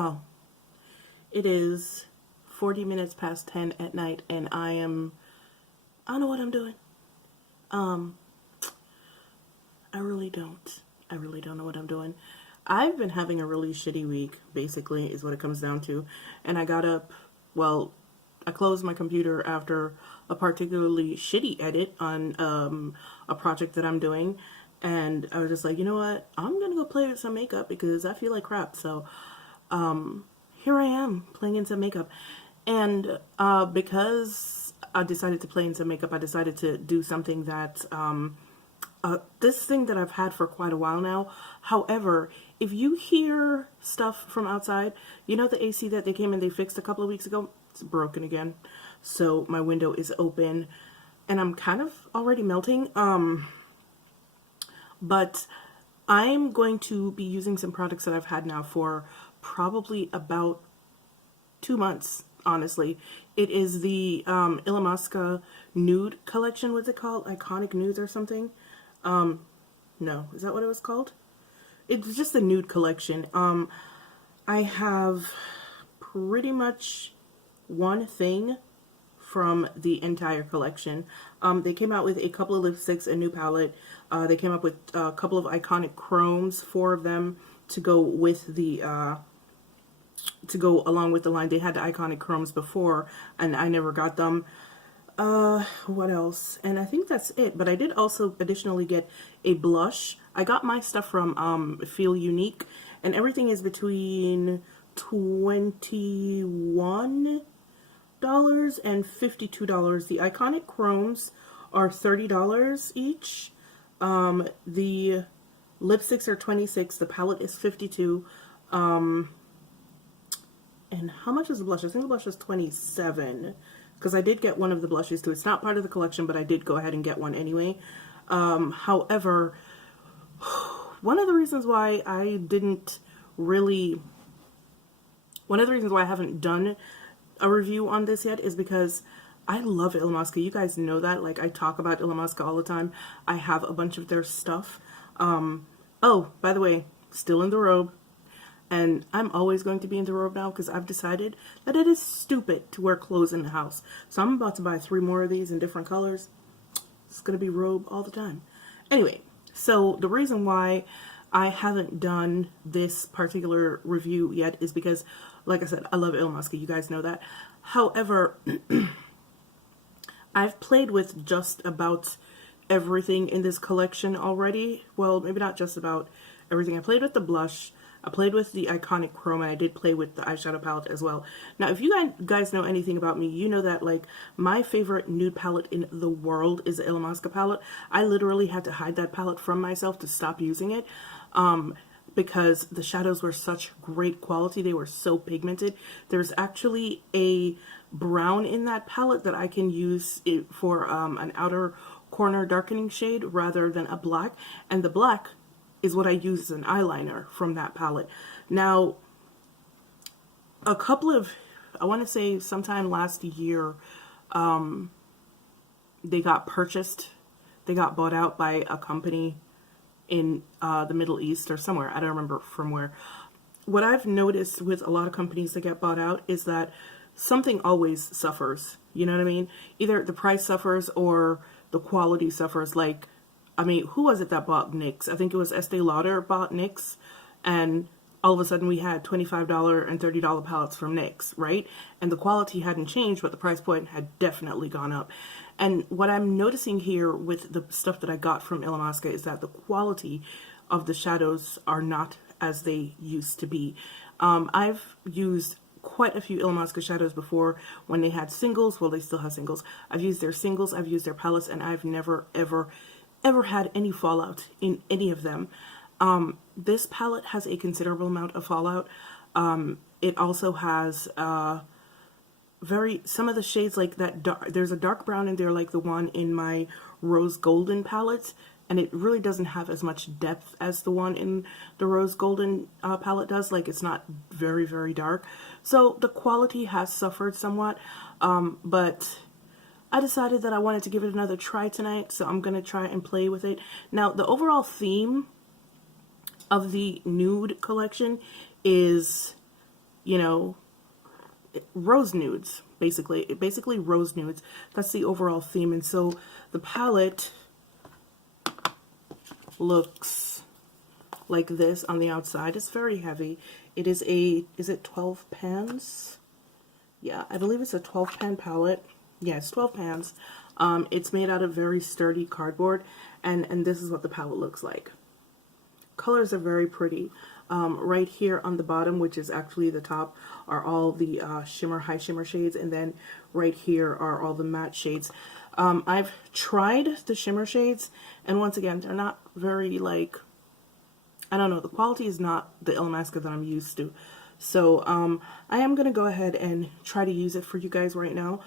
Y'all, it is 40 minutes past 10 at night, and I don't know what I'm doing. I really don't. I really don't know what I'm doing. I've been having a really shitty week, basically, is what it comes down to. And I got up, well, I closed my computer after a particularly shitty edit on a project that I'm doing. And I was just like, you know what? I'm going to go play with some makeup because I feel like crap. So here I am playing in some makeup. And because I decided to play in some makeup, I decided to do something that... this thing that I've had for quite a while now. However, if you hear stuff from outside, you know the AC that they came and they fixed a couple of weeks ago? It's broken again. So my window is open and I'm kind of already melting. But I'm going to be using some products that I've had now for probably about 2 months, honestly. It is the Illamasqua Nude collection. What's it called? Iconic Nudes or something? No, is that what it was called? It's just the Nude collection. I have pretty much one thing from the entire collection. They came out with a couple of lipsticks, a new palette. They came up with a couple of iconic chromes, 4 of them to go with the to go along with the line. They had the iconic chromes before, and I never got them. What else? And I think that's it. But I did also additionally get a blush. I got my stuff from Feel Unique, and everything is between $21 and $52. The iconic chromes are $30 each. The lipsticks are $26. The palette is $52. And how much is the blush? I think the blush is $27. Because I did get one of the blushes too. It's not part of the collection, but I did go ahead and get one anyway. However, one of the reasons why I haven't done a review on this yet is because I love Illamasqua. You guys know that. Like, I talk about Illamasqua all the time. I have a bunch of their stuff. Oh, by the way, still in the robe. And I'm always going to be in the robe now because I've decided that it is stupid to wear clothes in the house. So I'm about to buy 3 more of these in different colors. It's going to be robe all the time. Anyway, so the reason why I haven't done this particular review yet is because, like I said, I love Illamasqua. You guys know that. However, I've played with just about everything in this collection already. Well, maybe not just about everything. I played with the blush. I played with the iconic chrome, and I did play with the eyeshadow palette as well. Now, if you guys know anything about me, you know that, like, my favorite nude palette in the world is the Illamasqua palette. I literally had to hide that palette from myself to stop using it because the shadows were such great quality. They were so pigmented. There's actually a brown in that palette that I can use for an outer corner darkening shade rather than a black, and the black is what I use as an eyeliner from that palette. Now, I want to say sometime last year, they got bought out by a company in the Middle East or somewhere. I don't remember from where. What I've noticed with a lot of companies that get bought out is that something always suffers. You know what I mean? Either the price suffers or the quality suffers. Like, I mean, who was it that bought NYX? I think it was Estee Lauder bought NYX, and all of a sudden we had $25 and $30 palettes from NYX, right? And the quality hadn't changed, but the price point had definitely gone up. And what I'm noticing here with the stuff that I got from Illamasqua is that the quality of the shadows are not as they used to be. I've used quite a few Illamasqua shadows before when they had singles. Well, they still have singles. I've used their singles, I've used their palettes, and I've never, ever had any fallout in any of them. This palette has a considerable amount of fallout. It also has some of the shades like that there's a dark brown in there like the one in my rose golden palette, and it really doesn't have as much depth as the one in the rose golden palette does. Like, it's not very, very dark. So the quality has suffered somewhat, but I decided that I wanted to give it another try tonight, so I'm going to try and play with it. Now, the overall theme of the Nude collection is you know, rose nudes, basically rose nudes. That's the overall theme. And so the palette looks like this on the outside. It's very heavy. It is it 12 pans? Yeah, I believe it's a 12 pan palette. Yeah, it's 12 pans. It's made out of very sturdy cardboard, and this is what the palette looks like. Colors are very pretty. Right here on the bottom, which is actually the top, are all the high shimmer shades, and then right here are all the matte shades. I've tried the shimmer shades, and once again, they're not very, like, I don't know, the quality is not the Illamasqua that I'm used to. So I am going to go ahead and try to use it for you guys right now.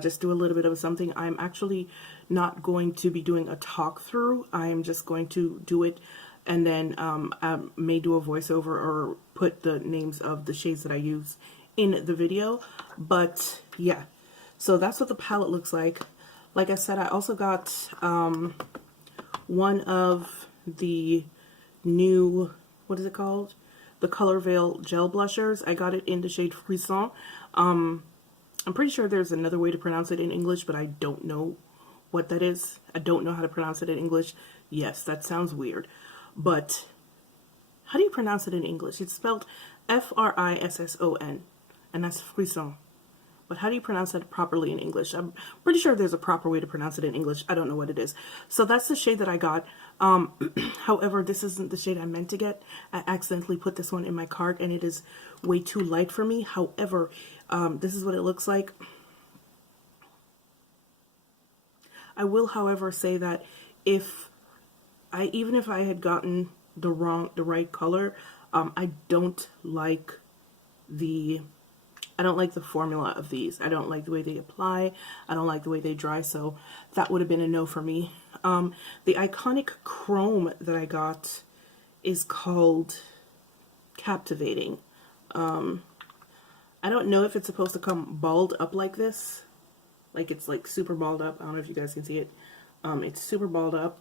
Just do a little bit of something. I'm actually not going to be doing a talk through. I am just going to do it, and then I may do a voiceover or put the names of the shades that I use in the video. But yeah, so that's what the palette looks like. Like I said, I also got one of the new, what is it called? The Color Veil Gel Blushers. I got it in the shade Frisson. I'm pretty sure there's another way to pronounce it in English, but I don't know what that is. I don't know how to pronounce it in English. Yes, that sounds weird. But how do you pronounce it in English? It's spelled Frisson, and that's Frisson. But how do you pronounce that properly in English? I'm pretty sure there's a proper way to pronounce it in English. I don't know what it is. So that's the shade that I got. However, this isn't the shade I meant to get. I accidentally put this one in my cart, and it is way too light for me. However, this is what it looks like. I will, however, say that even if I had gotten the right color, I don't like the formula of these. I don't like the way they apply. I don't like the way they dry, so that would have been a no for me. The iconic chrome that I got is called Captivating. I don't know if it's supposed to come balled up like this. Like it's like super balled up. I don't know if you guys can see it. It's super balled up.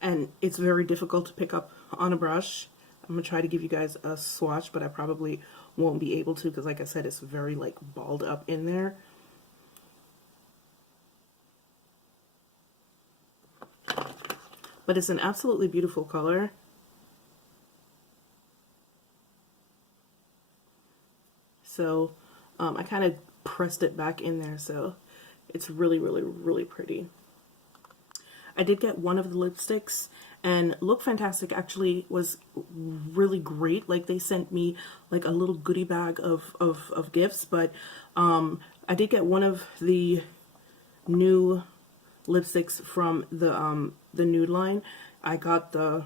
And it's very difficult to pick up on a brush. I'm going to try to give you guys a swatch, but I probably won't be able to because, like I said, it's very like balled up in there. But it's an absolutely beautiful color. So I kind of pressed it back in there, so it's really, really, really pretty. I did get one of the lipsticks, and Look Fantastic actually was really great. Like, they sent me like a little goodie bag of gifts, but I did get one of the new lipsticks from the Nude line. I got the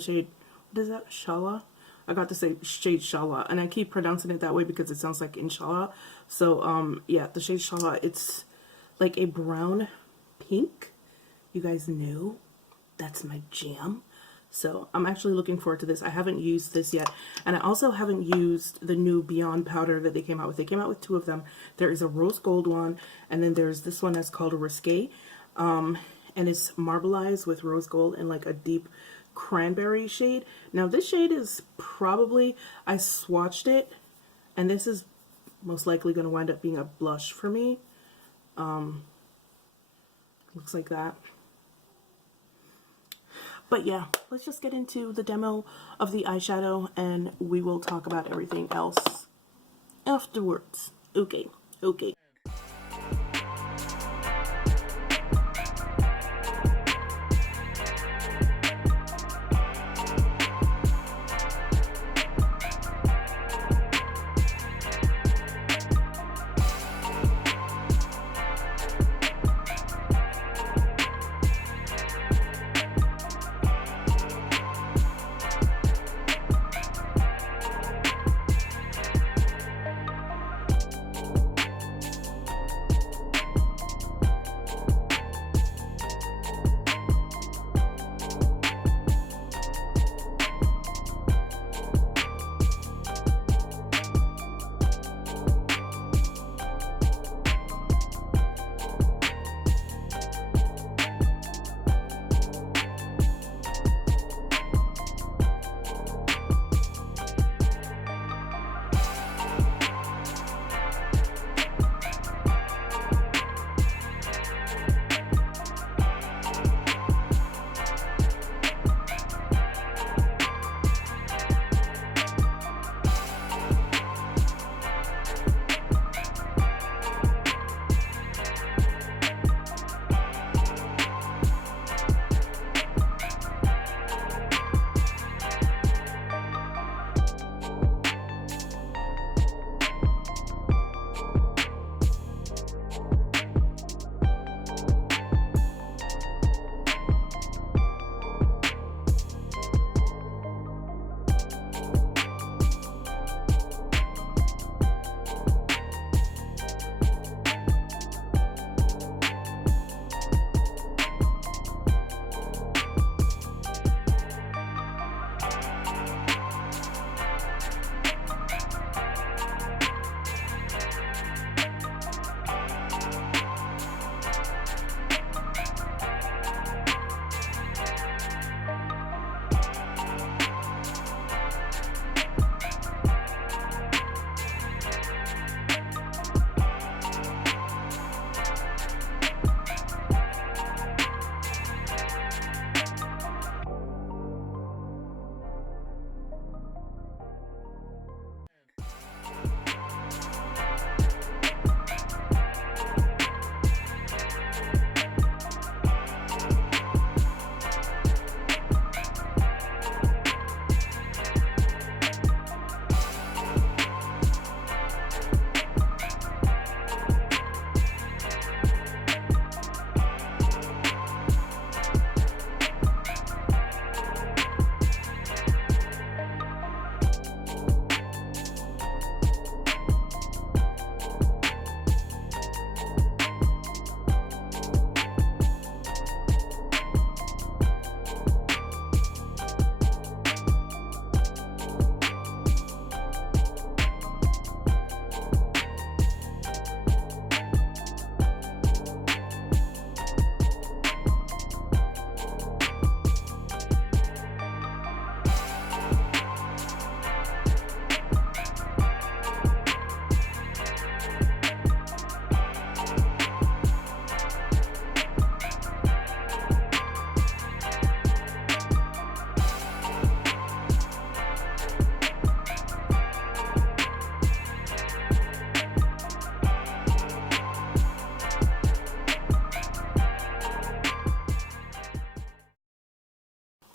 shade, what is that, Shala? I got the shade Shala, and I keep pronouncing it that way because it sounds like Inshallah. So yeah, the shade Shala, it's like a brown pink. You guys know that's my jam. So I'm actually looking forward to this. I haven't used this yet, and I also haven't used the new Beyond powder that they came out with. They came out with two of them. There is a rose gold one, and then there's this one that's called a Risque, and it's marbleized with rose gold and like a deep cranberry shade. Now this shade is probably, I swatched it, and this is most likely going to wind up being a blush for me. Looks like that. But yeah, let's just get into the demo of the eyeshadow, and we will talk about everything else afterwards. Okay, okay.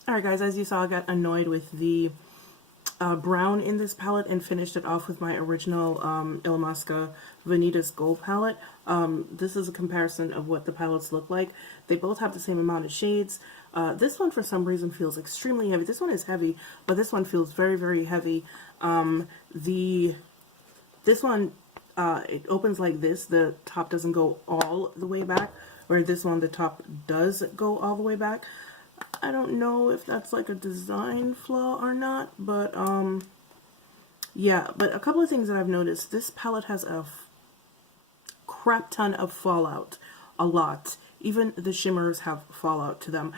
Alright guys, as you saw, I got annoyed with the brown in this palette and finished it off with my original Illamasqua Vanitas Gold palette. This is a comparison of what the palettes look like. They both have the same amount of shades. This one for some reason feels extremely heavy. This one is heavy, but this one feels very, very heavy. This one, it opens like this. The top doesn't go all the way back, where this one, the top does go all the way back. I don't know if that's like a design flaw or not, but yeah, but a couple of things that I've noticed. This palette has a crap ton of fallout, a lot. Even the shimmers have fallout to them,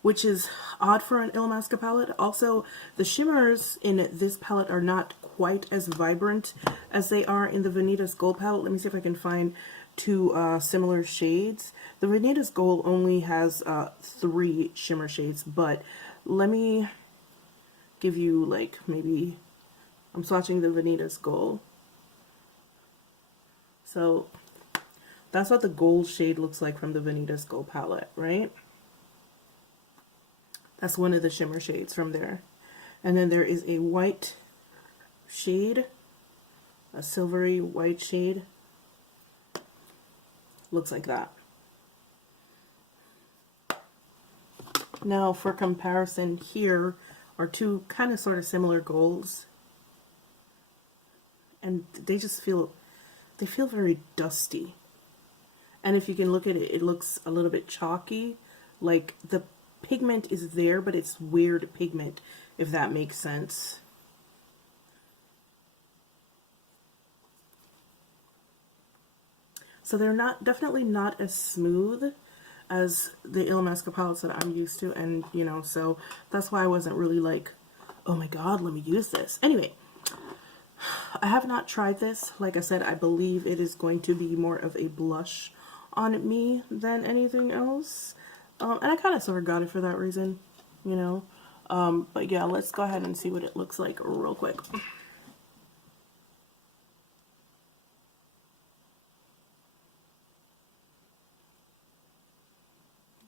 which is odd for an Illamasqua palette. Also, the shimmers in this palette are not quite as vibrant as they are in the Vanitas Gold palette. Let me see if I can find two similar shades. The Vanitas Gold only has 3 shimmer shades, but let me give you like maybe, I'm swatching the Vanitas Gold. So that's what the gold shade looks like from the Vanitas Gold palette, right? That's one of the shimmer shades from there. And then there is a white shade, a silvery white shade. Looks like that. Now for comparison, here are two kind of sort of similar golds, and they just feel, they feel very dusty. And if you can look at it, it looks a little bit chalky, like the pigment is there, but it's weird pigment, if that makes sense. So they're not, definitely not as smooth as the Illamasqua palettes that I'm used to, and you know, so that's why I wasn't really like, oh my god, let me use this. Anyway, I have not tried this. Like I said, I believe it is going to be more of a blush on me than anything else. And I kind of sort of got it for that reason, you know. But yeah, let's go ahead and see what it looks like real quick.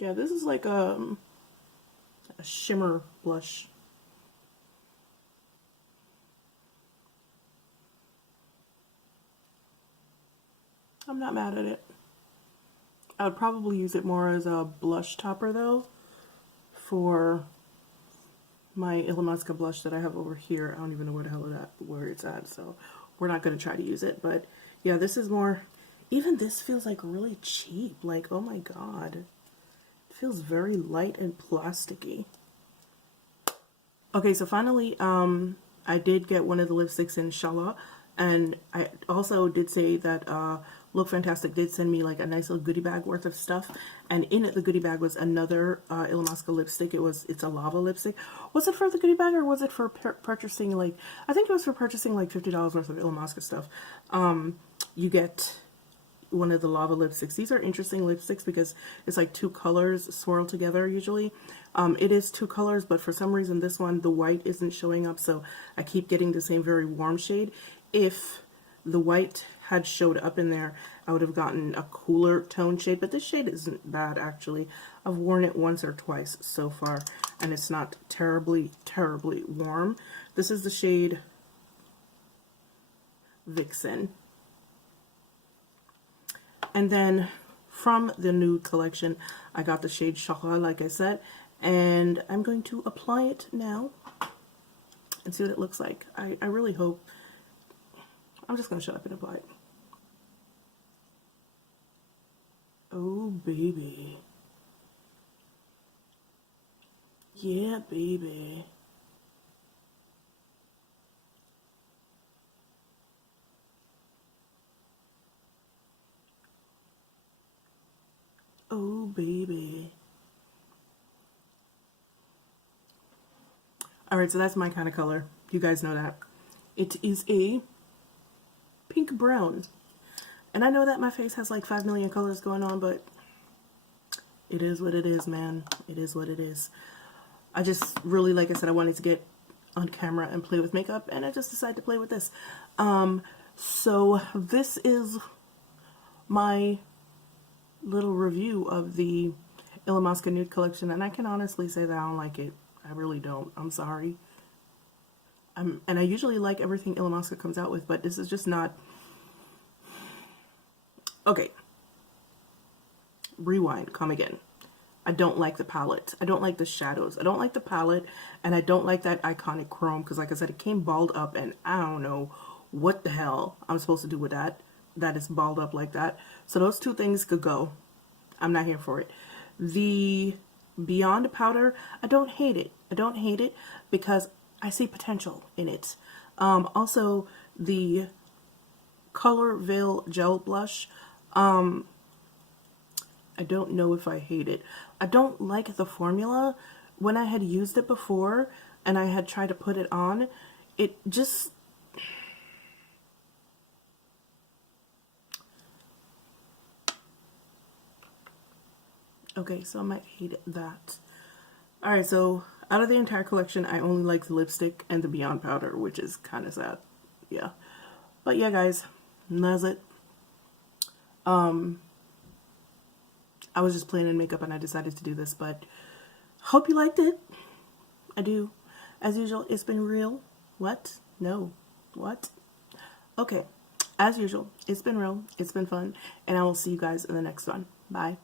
Yeah, this is like a shimmer blush. I'm not mad at it. I would probably use it more as a blush topper though, for my Illamasqua blush that I have over here. I don't even know where the hell where it's at, so we're not going to try to use it. But yeah, this is more, even this feels like really cheap. Like, oh my god. It feels very light and plasticky. Okay, so finally, I did get one of the lipsticks in Shala, and I also did say that Look Fantastic did send me like a nice little goodie bag worth of stuff, and in it the goodie bag was another Illamasqua lipstick. It's a lava lipstick. Was it for the goodie bag, or was it for purchasing, like, I think it was for purchasing like $50 worth of Illamasqua stuff. You get one of the lava lipsticks. These are interesting lipsticks because it's like 2 colors swirled together usually. It is 2 colors, but for some reason this one, the white isn't showing up, so I keep getting the same very warm shade. If the white had showed up in there, I would have gotten a cooler tone shade, but this shade isn't bad actually. I've worn it once or twice so far, and it's not terribly, terribly warm. This is the shade Vixen. And then from the Nude collection, I got the shade Chocolat, like I said, and I'm going to apply it now and see what it looks like. I really hope. I'm just going to shut up and apply it. Oh, baby. Yeah, baby. Oh, baby. Alright, so that's my kind of color. You guys know that. It is a pink brown. And I know that my face has like 5 million colors going on, but it is what it is, man. It is what it is. I just really, like I said, I wanted to get on camera and play with makeup, and I just decided to play with this. So this is my little review of the Illamasqua Nude collection, and I can honestly say that I don't like it. I really don't. I'm sorry. And I usually like everything Illamasqua comes out with, but this is just not... Okay. Rewind. Come again. I don't like the palette. I don't like the shadows. I don't like the palette, and I don't like that iconic chrome, because like I said, it came balled up, and I don't know what the hell I'm supposed to do with that. That is balled up like that. So those two things could go. I'm not here for it. The Beyond powder, I don't hate it. I don't hate it because I see potential in it. Also, the Color Veil Gel Blush, I don't know if I hate it. I don't like the formula. When I had used it before and I had tried to put it on, it just... Okay, so I might hate that. Alright, so out of the entire collection, I only like the lipstick and the Beyond powder, which is kind of sad. Yeah. But yeah, guys, that's it. I was just playing in makeup and I decided to do this, but hope you liked it. I do. As usual, it's been real. What? No. What? Okay. As usual, it's been real. It's been fun. And I will see you guys in the next one. Bye.